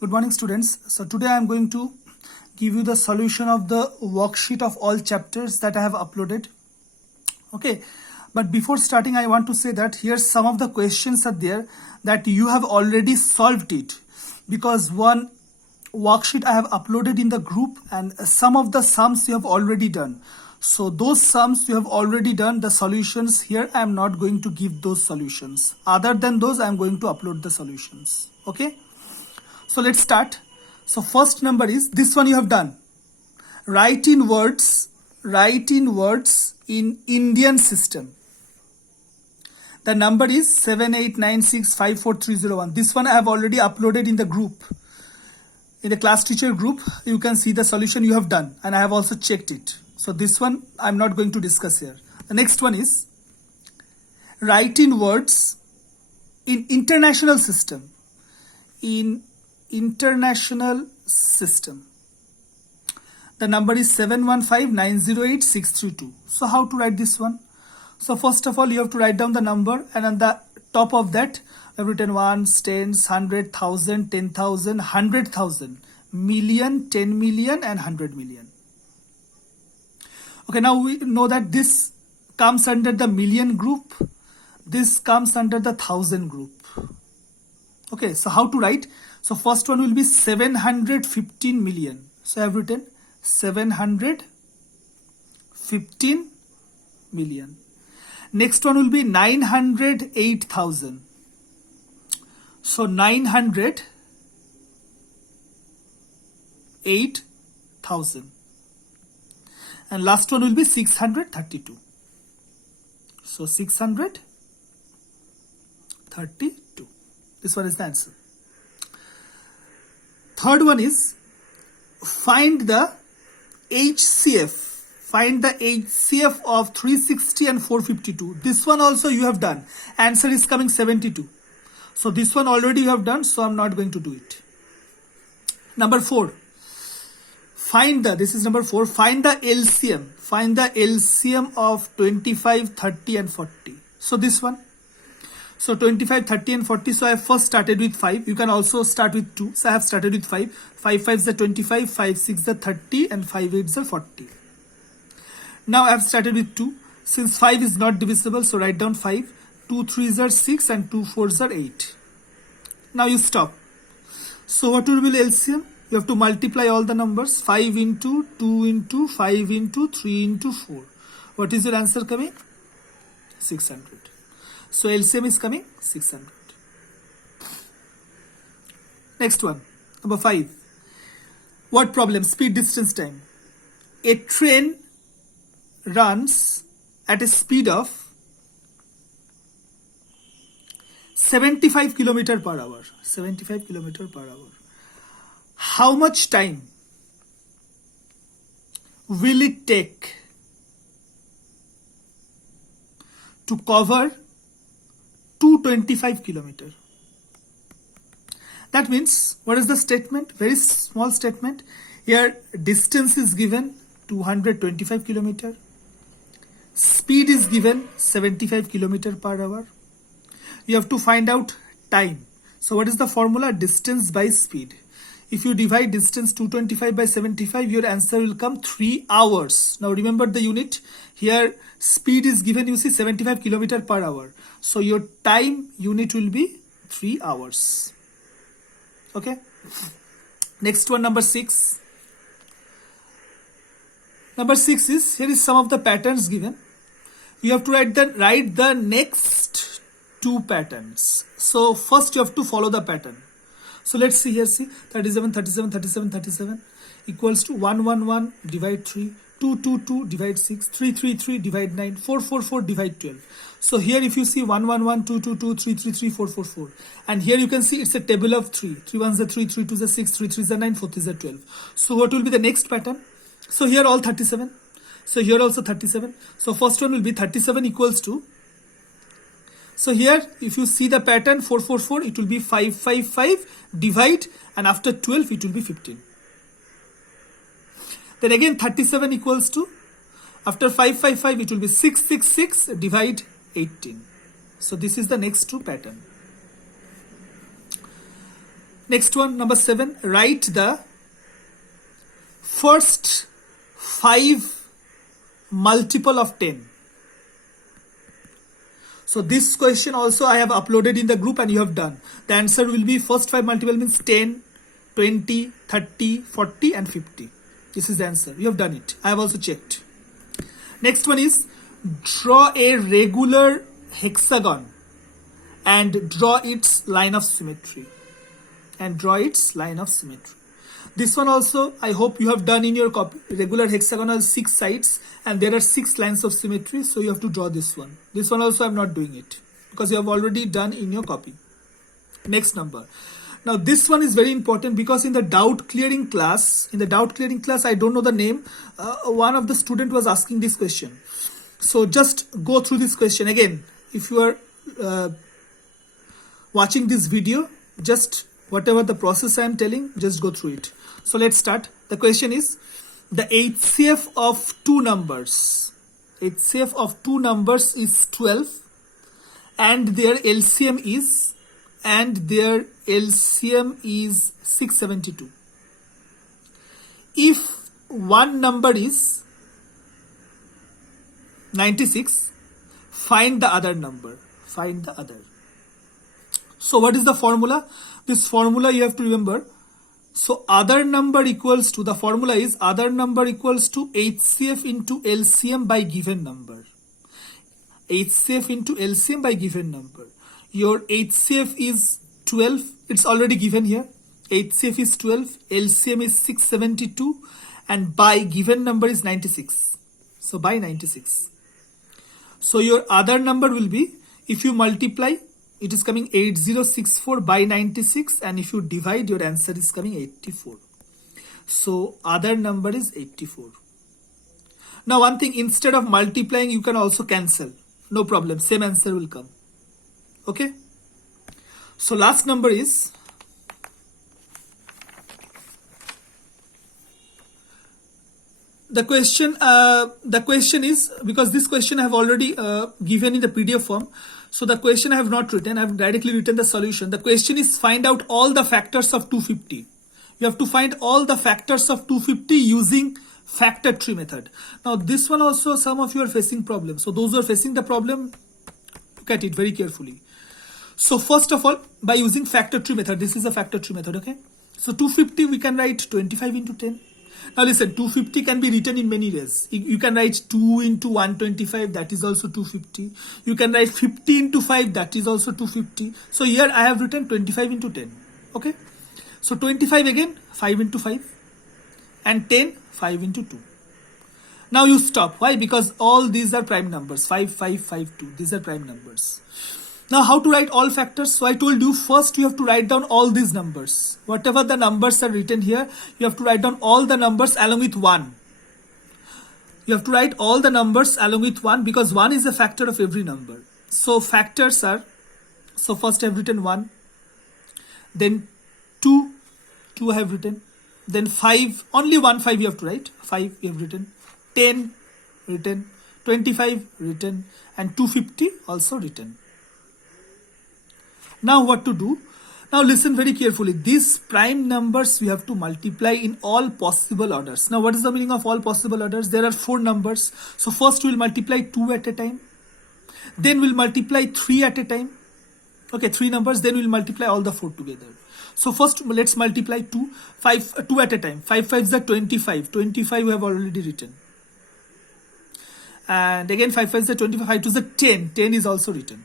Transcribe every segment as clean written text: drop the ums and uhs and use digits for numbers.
Good morning, students. So today I am going to give you the solution of the worksheet of all chapters that I have uploaded. Okay, but before starting I want to say that here some of the questions are there that you have already solved it, because one worksheet I have uploaded in the group and some of the sums you have already done. So those sums you have already done, the solutions here I am not going to give those solutions. Other than those I am going to upload the solutions. Okay, so let's start. So first number is this one you have done. Write in words in Indian system. The number is 7896543001. This one I have already uploaded in the group. In the class teacher group, you can see the solution you have done and I have also checked it. So this one I'm not going to discuss here. The next one is write in words in international system. In international system. The number is 715908632. So how to write this one? So first of all, you have to write down the number, and on the top of that, I've written ones, tens, 100,000, 10,000, 100,000, million, 10 million, and 100 million. Okay, now we know that this comes under the million group. This comes under the thousand group. Okay, so how to write? So first one will be 715 million. So I have written 715 million. Next one will be 908,000. So 908,000. And last one will be 632. So 632. This one is the answer. Third one is find the HCF. Find the HCF of 360 and 452. This one also you have done. Answer is coming 72. So this one already you have done, so I'm not going to do it. Number 4. This is number 4. Find the LCM. Find the LCM of 25, 30 and 40. So this one. So 25, 30 and 40. So I have first started with 5. You can also start with 2. So I have started with 5. 5 5 is the 25, 5 6 is the 30 and 5 8 is the 40. Now I have started with 2. Since 5 is not divisible, so write down 5. 2 3s are 6 and 2 4s are 8. Now you stop. So what will be LCM? You have to multiply all the numbers. 5 into 2 into 5 into 3 into 4. What is your answer coming? 600. So LCM is coming 600. Next one, number 5. What problem? Speed, distance, time. A train runs at a speed of 75 km per hour. 75 km per hour. How much time will it take to cover 225 km? That means, what is the statement? Very small statement. Here distance is given 225 km. Speed is given 75 km per hour. You have to find out time. So what is the formula? Distance by speed. If you divide distance 225 by 75, your answer will come 3 hours. Now remember the unit. Here speed is given, you see, 75 km per hour. So your time unit will be 3 hours. Okay. Next one, number 6. Number 6 is, here is some of the patterns given. You have to write the next 2 patterns. So first you have to follow the pattern. So let's see here, see 37, 37, 37, 37 equals to 111 divide 3, 222 divide 6, 333 divide 9, 444 divide 12. So here if you see 111, 222, 333, 444. And here you can see it's a table of 3. 3 1s are 3, 3 2s are 6, 3 3s are 9, 4 3s are 12. So what will be the next pattern? So here all 37. So here also 37. So first one will be 37 equals to. So here if you see the pattern 444, it will be 555 divide, and after 12 it will be 15. Then again 37 equals to, after 555 it will be 666 divide 18. So this is the next 2 pattern. Next one, number 7, write the first 5 multiple of 10. So this question also I have uploaded in the group and you have done. The answer will be first 5 multiple means 10, 20, 30, 40 and 50. This is the answer. You have done it. I have also checked. Next one is draw a regular hexagon and draw its line of symmetry. This one also I hope you have done in your copy. Regular hexagonal 6 sides and there are 6 lines of symmetry, so you have to draw this one. This one also I am not doing it because you have already done in your copy. Next number. Now this one is very important because in the doubt clearing class, I don't know the name, one of the student was asking this question. So just go through this question again. If you are watching this video, just whatever the process I am telling, just go through it. So let's start. The question is the HCF of two numbers. HCF of two numbers is 12 and their LCM is 672. If one number is 96, find the other number. So what is the formula? This formula you have to remember. So other number equals to, the formula is other number equals to HCF into LCM by given number. HCF into LCM by given number. Your HCF is 12. It's already given here. HCF is 12. LCM is 672. And by given number is 96. So by 96. So your other number will be, if you multiply, it is coming 8064 by 96, and if you divide, your answer is coming 84. So other number is 84. Now one thing, instead of multiplying, you can also cancel. No problem, same answer will come. Okay. So last number is the question is, because this question I have already given in the PDF form. So the question I have not written, I have directly written the solution. The question is find out all the factors of 250. You have to find all the factors of 250 using factor tree method. Now this one also some of you are facing problems. So those who are facing the problem, look at it very carefully. So first of all, by using factor tree method, this is a factor tree method, okay? So 250 we can write 25 into 10. Now listen, 250 can be written in many ways. You can write 2 into 125, that is also 250. You can write 50 into 5, that is also 250. So here I have written 25 into 10. Okay. So 25 again, 5 into 5. And 10, 5 into 2. Now you stop. Why? Because all these are prime numbers. 5, 5, 5, 2. These are prime numbers. Now how to write all factors? So I told you first you have to write down all these numbers. Whatever the numbers are written here, you have to write down all the numbers along with 1. You have to write all the numbers along with 1 because 1 is a factor of every number. So factors are, so first I have written 1, then 2 I have written, then 5, only 1 5 you have to write, 5 you have written, 10 written, 25 written, and 250 also written. Now what to do? Now listen very carefully. These prime numbers we have to multiply in all possible orders. Now what is the meaning of all possible orders? There are 4 numbers. So first we will multiply 2 at a time. Then we will multiply 3 at a time. Okay, 3 numbers. Then we will multiply all the 4 together. So first let's multiply 2 at a time. 5 5s are 25. 25 we have already written. And again 5 5s are 25. 5 2s are 10. 10 is also written.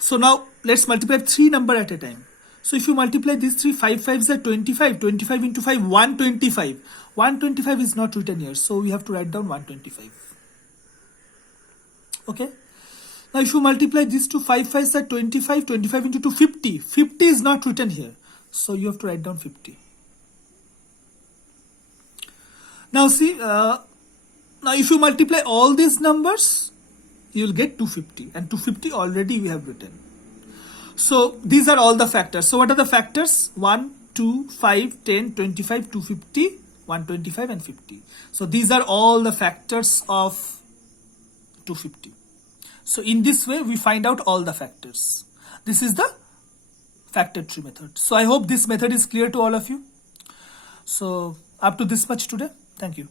So now let's multiply 3 number at a time. So if you multiply these 3, 5 5s are 25. 25 into 5, 125. 125 is not written here. So we have to write down 125. Okay. Now if you multiply these two, 5 5s are 25. 25 into 2, 50. 50 is not written here. So you have to write down 50. Now see, now if you multiply all these numbers, you will get 250, and 250 already we have written. So these are all the factors. So what are the factors? 1, 2, 5, 10, 25, 250, 125 and 50. So these are all the factors of 250. So in this way we find out all the factors. This is the factor tree method. So I hope this method is clear to all of you. So up to this much today. Thank you.